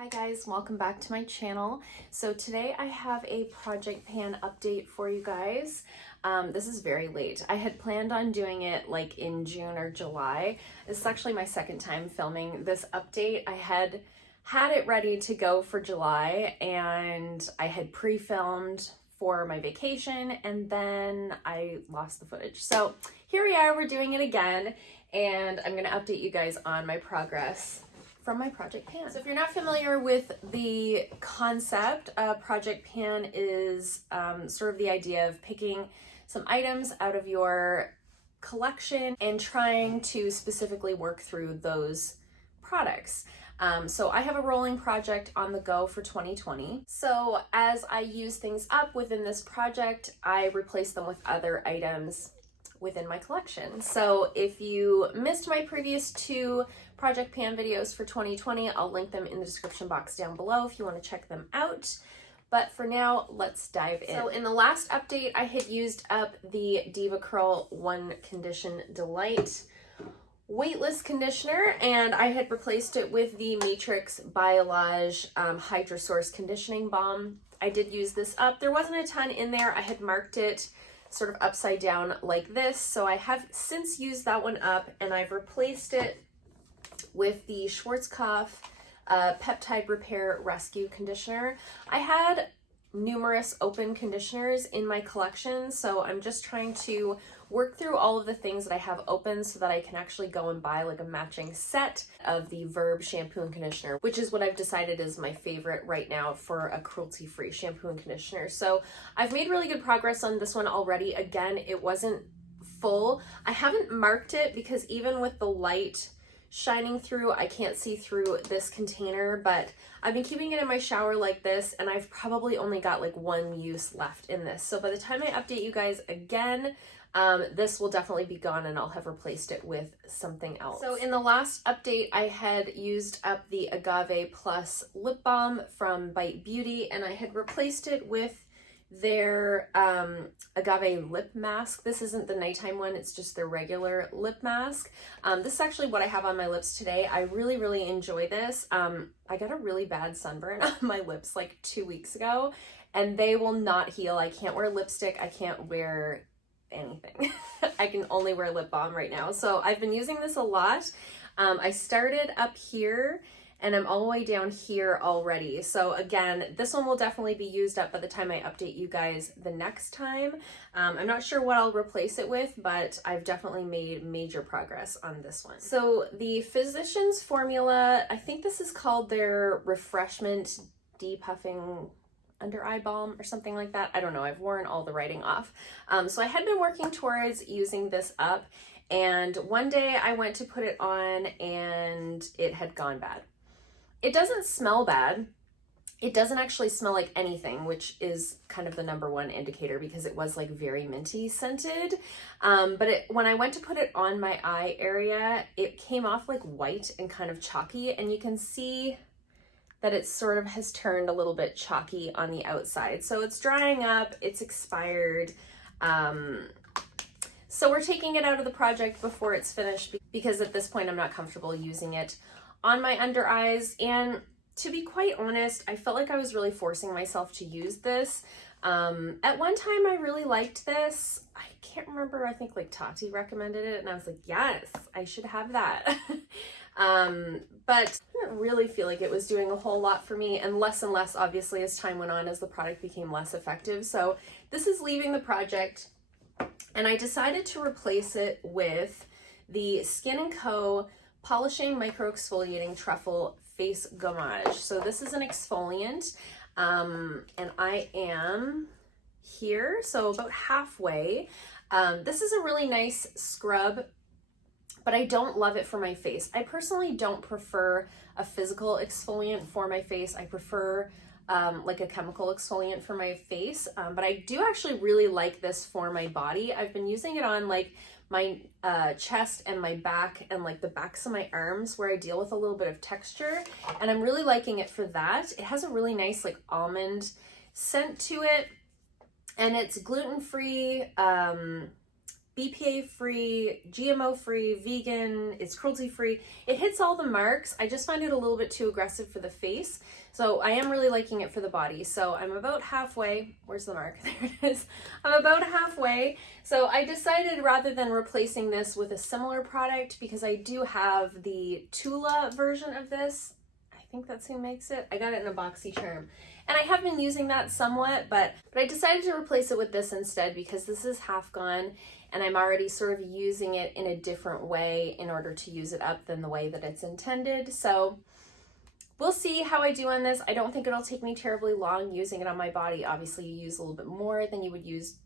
Hi guys, welcome back to my channel. So today I have a project pan update for you guys. This is very late. I had planned on doing it like in June or July. This is actually my second time filming this update. I had it ready to go for July and I had pre-filmed for my vacation and then I lost the footage. So here we are, we're doing it again and I'm gonna update you guys on my progress from my project pan. So if you're not familiar with the concept, project pan is sort of the idea of picking some items out of your collection and trying to specifically work through those products. So I have a rolling project on the go for 2020. So as I use things up within this project, I replace them with other items within my collection. So if you missed my previous two project pan videos for 2020, I'll link them in the description box down below if you want to check them out. But for now, let's dive in. So in the last update, I had used up the Diva Curl One Condition Delight weightless conditioner and I had replaced it with the Matrix Biolage Hydra Source Conditioning Balm. I did use this up. There wasn't a ton in there. I had marked it sort of upside down like this. So I have since used that one up and I've replaced it with the Schwarzkopf Peptide Repair Rescue Conditioner. I had numerous open conditioners in my collection, so I'm just trying to work through all of the things that I have open so that I can actually go and buy like a matching set of the Verb shampoo and conditioner, which is what I've decided is my favorite right now for a cruelty-free shampoo and conditioner. So I've made really good progress on this one already. Again, it wasn't full. I haven't marked it because even with the light shining through, I can't see through this container, but I've been keeping it in my shower like this and I've probably only got like one use left in this. So by the time I update you guys again, this will definitely be gone and I'll have replaced it with something else. So in the last update, I had used up the Agave Plus lip balm from Bite Beauty and I had replaced it with their agave lip mask. This isn't the nighttime one, it's just their regular lip mask. This is actually what I have on my lips today. I really enjoy this. I got a really bad sunburn on my lips like 2 weeks ago and they will not heal. I can't wear lipstick, I can't wear anything. I can only wear lip balm right now. So I've been using this a lot. I started up here and I'm all the way down here already. So again, this one will definitely be used up by the time I update you guys the next time. I'm not sure what I'll replace it with, but I've definitely made major progress on this one. So the Physicians Formula, I think this is called their Refreshment Depuffing Under Eye Balm or something like that. I don't know, I've worn all the writing off. So I had been working towards using this up and one day I went to put it on and it had gone bad. It doesn't smell bad. It doesn't actually smell like anything, which is kind of the number one indicator because it was like very minty scented. But when I went to put it on my eye area, it came off like white and kind of chalky, and you can see that it sort of has turned a little bit chalky on the outside. So it's drying up, it's expired. So we're taking it out of the project before it's finished because at this point I'm not comfortable using it on my under eyes. And to be quite honest, I felt like I was really forcing myself to use this. At one time I really liked this. I can't remember, I think like Tati recommended it and I was like, yes, I should have that. But I didn't really feel like it was doing a whole lot for me, and less obviously as time went on, as the product became less effective. So this is leaving the project and I decided to replace it with the Skin&Co Polishing Micro Exfoliating Truffle Face Gommage. So this is an exfoliant and I am here, so about halfway. This is a really nice scrub, but I don't love it for my face. I personally don't prefer a physical exfoliant for my face. I prefer like a chemical exfoliant for my face, but I do actually really like this for my body. I've been using it on like my chest and my back and like the backs of my arms where I deal with a little bit of texture, and I'm really liking it for that. It has a really nice like almond scent to it and it's gluten-free, BPA free, GMO free, vegan, it's cruelty free. It hits all the marks. I just find it a little bit too aggressive for the face. So I am really liking it for the body. So I'm about halfway. Where's the mark? There it is. I'm about halfway. So I decided rather than replacing this with a similar product, because I do have the Tula version of this. I think that's who makes it. I got it in a BoxyCharm. And I have been using that somewhat, but I decided to replace it with this instead because this is half gone and I'm already sort of using it in a different way in order to use it up than the way that it's intended. So we'll see how I do on this. I don't think it'll take me terribly long using it on my body. Obviously you use a little bit more than you would use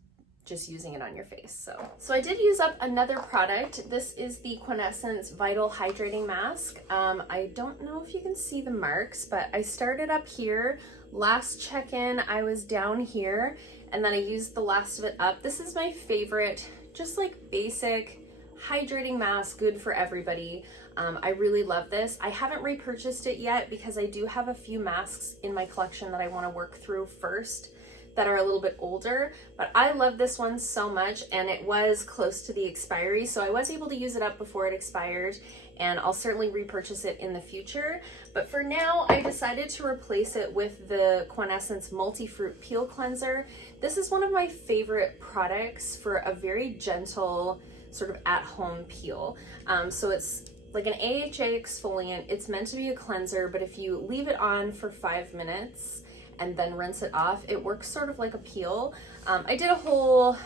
just using it on your face. So I did use up another product. This is the Quintessence Vital Hydrating Mask. I don't know if you can see the marks, but I started up here. Last check-in, I was down here, and then I used the last of it up. This is my favorite, just like basic hydrating mask, good for everybody. I really love this. I haven't repurchased it yet because I do have a few masks in my collection that I want to work through first that are a little bit older, but I love this one so much, and it was close to the expiry, so I was able to use it up before it expired, and I'll certainly repurchase it in the future. But for now, I decided to replace it with the Quintessence Multi-Fruit Peel Cleanser. This is one of my favorite products for a very gentle sort of at-home peel. So it's like an AHA exfoliant. It's meant to be a cleanser, but if you leave it on for 5 minutes and then rinse it off, it works sort of like a peel. I did a whole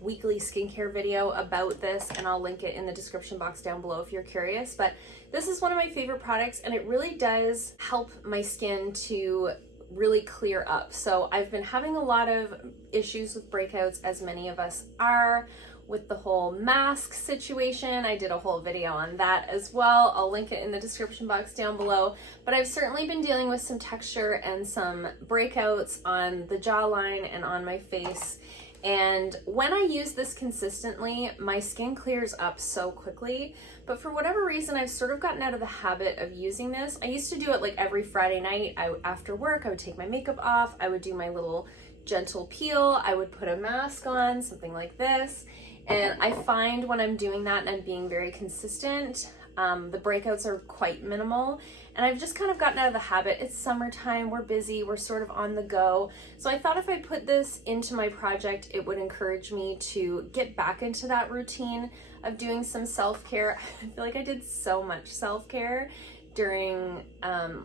weekly skincare video about this, and I'll link it in the description box down below if you're curious. But this is one of my favorite products, and it really does help my skin to really clear up. So I've been having a lot of issues with breakouts, as many of us are, with the whole mask situation. I did a whole video on that as well. I'll link it in the description box down below. But I've certainly been dealing with some texture and some breakouts on the jawline and on my face. And when I use this consistently, my skin clears up so quickly. But for whatever reason, I've sort of gotten out of the habit of using this. I used to do it like every Friday night. After work, I would take my makeup off. I would do my little gentle peel. I would put a mask on, something like this. And I find when I'm doing that and I'm being very consistent, the breakouts are quite minimal. And I've just kind of gotten out of the habit. It's summertime, we're busy, we're sort of on the go. So I thought if I put this into my project, it would encourage me to get back into that routine of doing some self-care. I feel like I did so much self-care during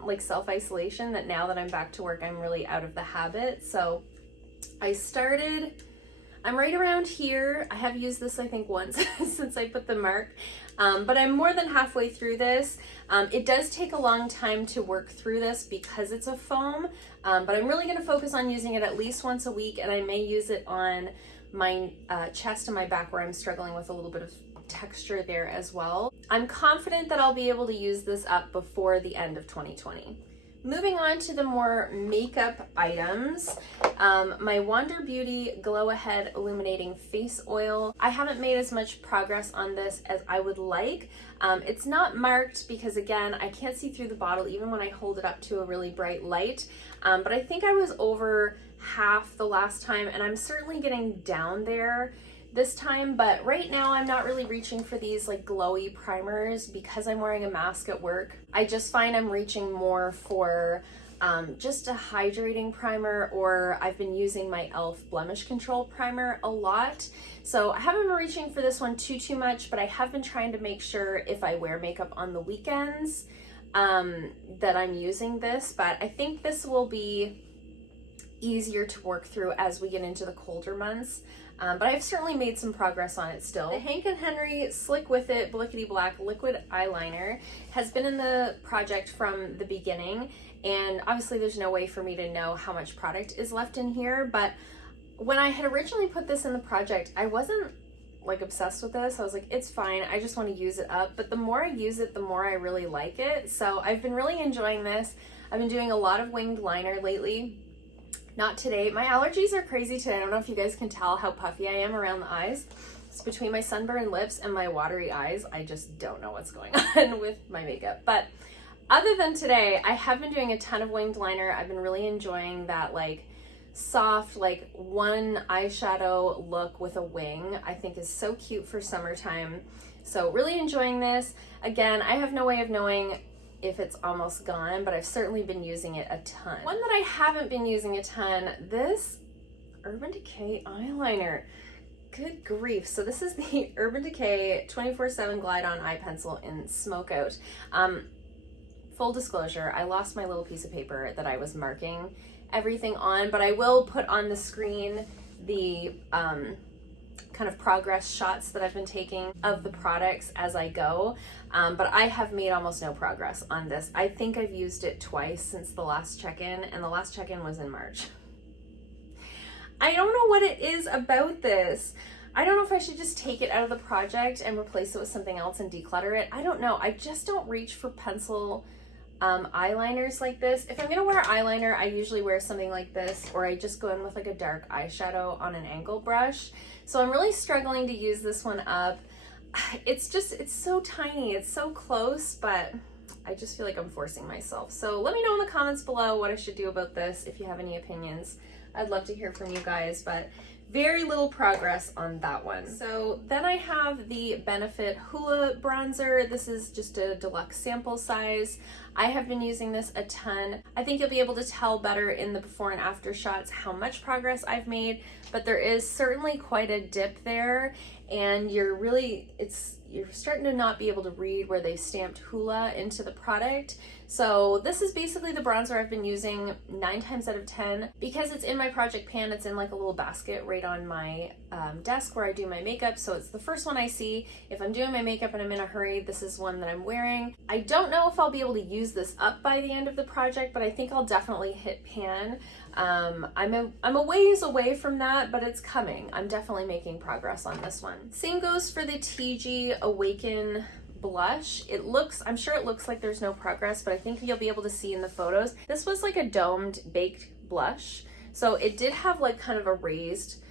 like self-isolation that now that I'm back to work, I'm really out of the habit. So I'm right around here. I have used this, I think, once since I put the mark, but I'm more than halfway through this. It does take a long time to work through this because it's a foam, but I'm really gonna focus on using it at least once a week, and I may use it on my chest and my back where I'm struggling with a little bit of texture there as well. I'm confident that I'll be able to use this up before the end of 2020. Moving on to the more makeup items, my Wander Beauty Glow Ahead Illuminating Face Oil. I haven't made as much progress on this as I would like. It's not marked because, again, I can't see through the bottle even when I hold it up to a really bright light, but I think I was over half the last time, and I'm certainly getting down there this time. But right now I'm not really reaching for these like glowy primers because I'm wearing a mask at work. I just find I'm reaching more for just a hydrating primer, or I've been using my e.l.f. blemish control primer a lot. So I haven't been reaching for this one too much, but I have been trying to make sure if I wear makeup on the weekends that I'm using this. But I think this will be easier to work through as we get into the colder months. But I've certainly made some progress on it still. The Hank & Henry Slick With It Blickety Black Liquid Eyeliner has been in the project from the beginning, and obviously there's no way for me to know how much product is left in here, but when I had originally put this in the project, I wasn't like obsessed with this. I was like, it's fine, I just want to use it up. But the more I use it, the more I really like it. So I've been really enjoying this. I've been doing a lot of winged liner lately. Not today. My allergies are crazy today. I don't know if you guys can tell how puffy I am around the eyes. It's between my sunburned lips and my watery eyes. I just don't know what's going on with my makeup. But other than today, I have been doing a ton of winged liner. I've been really enjoying that like soft, like one eyeshadow look with a wing, I think is so cute for summertime. So really enjoying this. Again, I have no way of knowing if it's almost gone, but I've certainly been using it a ton. One that I haven't been using a ton, this Urban Decay eyeliner. Good grief. So this is the Urban Decay 24/7 Glide On Eye Pencil in Smokeout. Full disclosure, I lost my little piece of paper that I was marking everything on, but I will put on the screen the kind of progress shots that I've been taking of the products as I go. But I have made almost no progress on this. I think I've used it twice since the last check-in, and the last check-in was in March. I don't know what it is about this. I don't know if I should just take it out of the project and replace it with something else and declutter it. I don't know. I just don't reach for pencil eyeliners like this. If I'm gonna wear eyeliner, I usually wear something like this, or I just go in with like a dark eyeshadow on an angle brush. So I'm really struggling to use this one up. It's so tiny, it's so close, but I just feel like I'm forcing myself. So let me know in the comments below what I should do about this if you have any opinions. I'd love to hear from you guys, but very little progress on that one. So then I have the Benefit Hula bronzer. This is just a deluxe sample size. I have been using this a ton. I think you'll be able to tell better in the before and after shots how much progress I've made, but there is certainly quite a dip there, and you're starting to not be able to read where they've stamped Hula into the product. So this is basically the bronzer I've been using 9 times out of 10. Because it's in my project pan, it's in like a little basket right on my desk where I do my makeup. So it's the first one I see. If I'm doing my makeup and I'm in a hurry, this is one that I'm wearing. I don't know if I'll be able to use this up by the end of the project, but I think I'll definitely hit pan. I'm a ways away from that, but it's coming. I'm definitely making progress on this one. Same goes for the TG Awaken blush. I'm sure it looks like there's no progress, but I think you'll be able to see in the photos. This was like a domed baked blush. So it did have like kind of a raised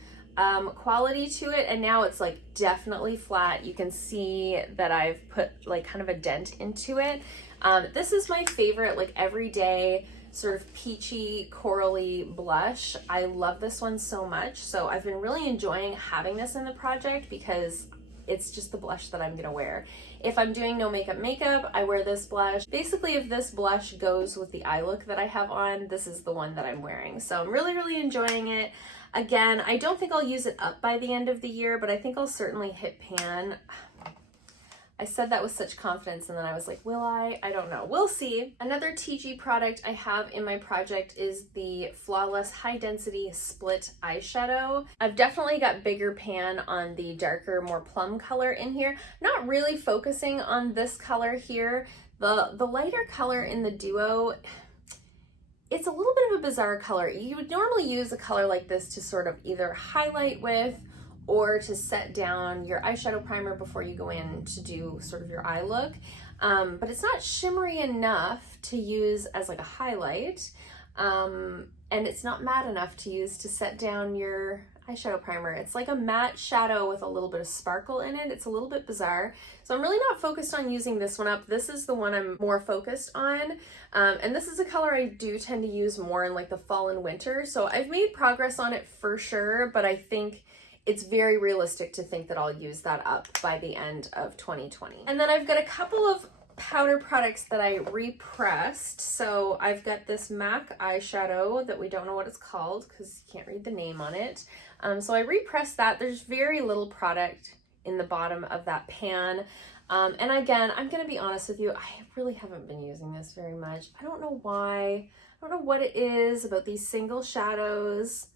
quality to it, and now it's like definitely flat. You can see that I've put like kind of a dent into it. This is my favorite like everyday sort of peachy corally blush. I love this one so much. So I've been really enjoying having this in the project because it's just the blush that I'm gonna wear. If I'm doing no makeup, I wear this blush. Basically, if this blush goes with the eye look that I have on, this is the one that I'm wearing. So I'm really, really enjoying it. Again, I don't think I'll use it up by the end of the year, but I think I'll certainly hit pan. I said that with such confidence, and then I was like, will I? I don't know. We'll see. Another TG product I have in my project is the Flawless High Density Split Eyeshadow. I've definitely got bigger pan on the darker, more plum color in here. Not really focusing on this color here. The lighter color in the Duo, it's a little bit of a bizarre color. You would normally use a color like this to sort of either highlight with or to set down your eyeshadow primer before you go in to do sort of your eye look. But it's not shimmery enough to use as like a highlight. And it's not matte enough to use to set down your eyeshadow primer. It's like a matte shadow with a little bit of sparkle in it. It's a little bit bizarre. So I'm really not focused on using this one up. This is the one I'm more focused on. And this is a color I do tend to use more in like the fall and winter. So I've made progress on it for sure, but I think it's very realistic to think that I'll use that up by the end of 2020. And then I've got a couple of powder products that I repressed. So I've got this MAC eyeshadow that we don't know what it's called because you can't read the name on it. So I repressed that. There's very little product in the bottom of that pan. And again, I'm gonna be honest with you, I really haven't been using this very much. I don't know why. I don't know what it is about these single shadows.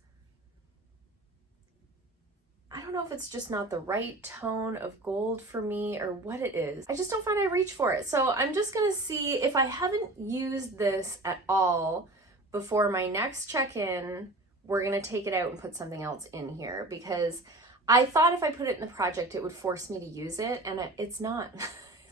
I don't know if it's just not the right tone of gold for me or what it is. I just don't find I reach for it. So I'm just gonna see if I haven't used this at all before my next check-in, we're gonna take it out and put something else in here, because I thought if I put it in the project, it would force me to use it, and it's not.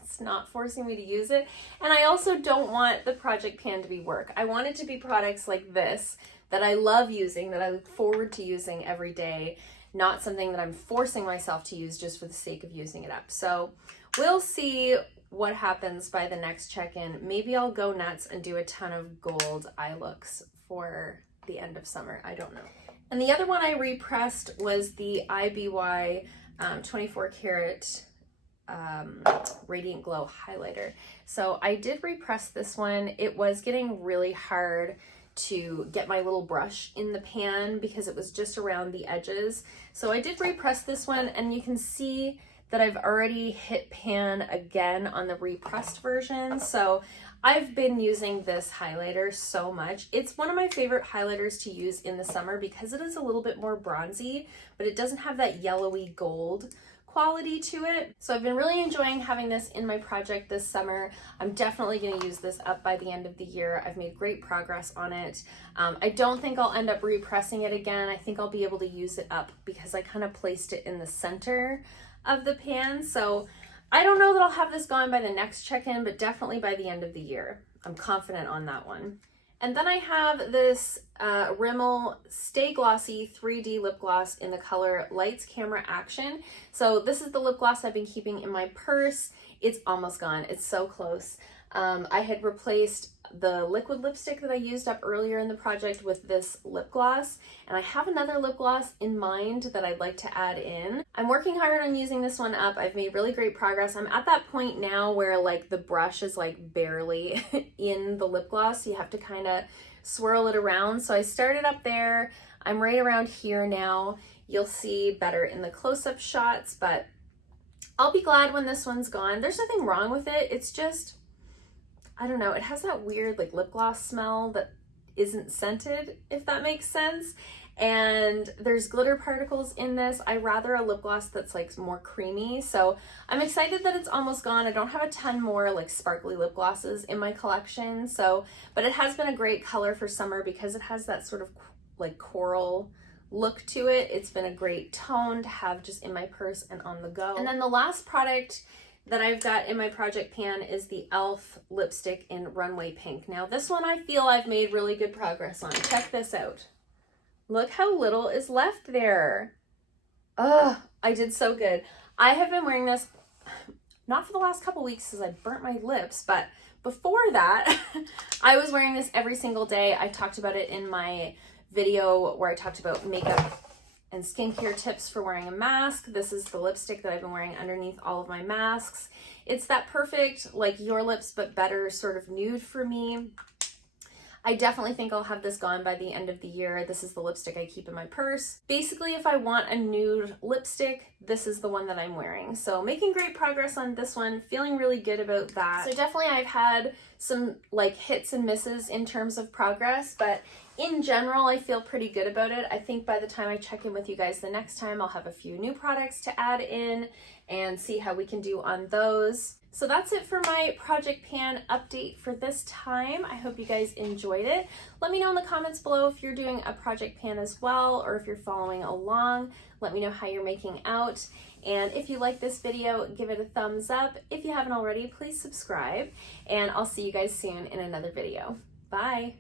It's not forcing me to use it. And I also don't want the project pan to be work. I want it to be products like this that I love using, that I look forward to using every day, not something that I'm forcing myself to use just for the sake of using it up. So we'll see what happens by the next check-in. Maybe I'll go nuts and do a ton of gold eye looks for the end of summer. I don't know. And the other one I repressed was the IBY 24 karat Radiant Glow highlighter. So I did repress this one. It was getting really hard to get my little brush in the pan because it was just around the edges. So I did repress this one, and you can see that I've already hit pan again on the repressed version. So I've been using this highlighter so much. It's one of my favorite highlighters to use in the summer because it is a little bit more bronzy, but it doesn't have that yellowy gold quality to it. So I've been really enjoying having this in my project this summer. I'm definitely going to use this up by the end of the year. I've made great progress on it. I don't think I'll end up repressing it again. I think I'll be able to use it up because I kind of placed it in the center of the pan. So I don't know that I'll have this gone by the next check-in, but definitely by the end of the year. I'm confident on that one. And then I have this Rimmel Stay Glossy 3D lip gloss in the color Lights Camera Action. So this is the lip gloss I've been keeping in my purse. It's almost gone. It's so close. I had replaced the liquid lipstick that I used up earlier in the project with this lip gloss, and I have another lip gloss in mind that I'd like to add in. I'm working hard on using this one up. I've made really great progress. I'm at that point now where like the brush is like barely in the lip gloss. So you have to kind of swirl it around. So I started up there. I'm right around here now. You'll see better in the close-up shots, but I'll be glad when this one's gone. There's nothing wrong with it. It's just, I don't know, it has that weird like lip gloss smell that isn't scented, if that makes sense. And there's glitter particles in this. I rather a lip gloss that's like more creamy. So I'm excited that it's almost gone. I don't have a ton more like sparkly lip glosses in my collection. So, but it has been a great color for summer because it has that sort of like coral look to it. It's been a great tone to have just in my purse and on the go. And then the last product that I've got in my project pan is the e.l.f. lipstick in Runway Pink. Now this one I feel I've made really good progress on. Check this out. Look how little is left there. Ugh, I did so good. I have been wearing this, not for the last couple weeks because I burnt my lips, but before that, I was wearing this every single day. I talked about it in my video where I talked about makeup and skincare tips for wearing a mask. This is the lipstick that I've been wearing underneath all of my masks. It's that perfect, like Your Lips But Better sort of nude for me. I definitely think I'll have this gone by the end of the year. This is the lipstick I keep in my purse. Basically, if I want a nude lipstick, this is the one that I'm wearing. So making great progress on this one, feeling really good about that. So definitely I've had some like hits and misses in terms of progress, but in general, I feel pretty good about it. I think by the time I check in with you guys the next time, I'll have a few new products to add in and see how we can do on those. So that's it for my project pan update for this time. I hope you guys enjoyed it. Let me know in the comments below if you're doing a project pan as well, or if you're following along. Let me know how you're making out. And if you like this video, give it a thumbs up. If you haven't already, please subscribe. And I'll see you guys soon in another video. Bye.